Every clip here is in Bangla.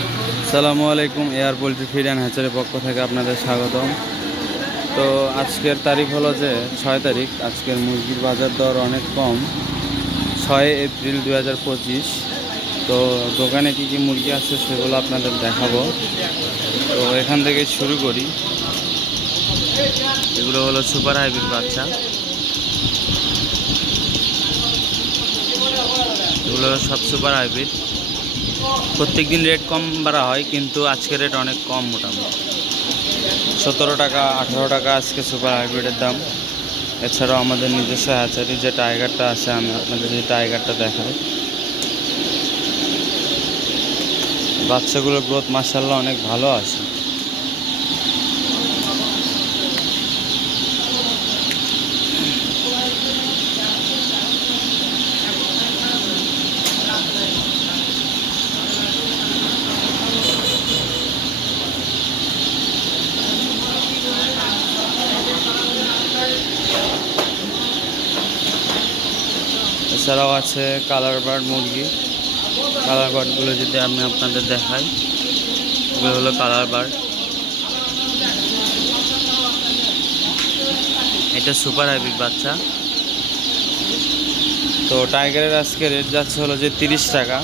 আসসালামু আলাইকুম। এয়ার পোলট্রি ফিড অ্যান্ড হ্যাচারির পক্ষ থেকে আপনাদের স্বাগতম। তো আজকের তারিখ হলো যে 6 তারিখ। আজকের মুরগির বাজার দর অনেক কম, 6 এপ্রিল 2025। তো দোকানে কী কী মুরগি আছে সেগুলো আপনাদের দেখাবো। তো এখান থেকে শুরু করি। এগুলো হলো সুপার হাইব্রিড বাচ্চা, এগুলো সব সুপার হাইব্রিড। প্রত্যেক দিন রেট কম বাড়া হয়, কিন্তু আজকের রেট অনেক কম, মোটামুটি 17 টাকা 18 টাকা আজকে সুপার হাইব্রিডের দাম। এছাড়াও আমাদের নিজস্ব হ্যাচারি যে টাইগারটা আছে, আমি আপনাদের যে টাইগারটা দেখাই। বাচ্চাগুলোর গ্রোথ মাশাআল্লাহ অনেক ভালো আছে। এছাড়াও আছে কালার বার্ড মুরগি। কালার বার্ডগুলো যদি আমি আপনাদের দেখাই, এগুলো হলো কালার বার্ড। এটা সুপার হাইব্রিড বাচ্চা। তো টাইগারের আজকে রেট যাচ্ছে হলো যে 30 টাকা,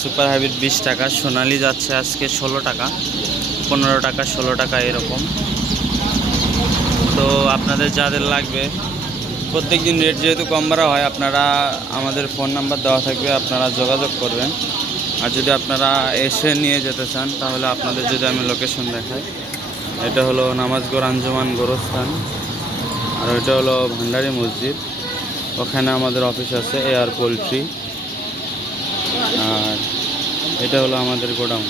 সুপার হাইব্রিড 20 টাকা, সোনালি যাচ্ছে আজকে 16 টাকা, 15 টাকা, 16 টাকা এরকম। তো আপনাদের যাদের লাগবে, প্রত্যেক দিন রেট যেহেতু কম বাড়া হয়, আপনারা আমাদের ফোন নাম্বার দেওয়া থাকবে, আপনারা যোগাযোগ করবেন। আর যদি আপনারা এসে নিয়ে যেতে চান, তাহলে আপনাদের যদি আমি লোকেশন দেখাই, এটা হলো নামাজগড় আঞ্জুমান গোরস্থান, আর ওইটা হলো ভান্ডারি মসজিদ। ওখানে আমাদের অফিস আছে, এয়ার পোলট্রি। আর এটা হলো আমাদের গোডাউন।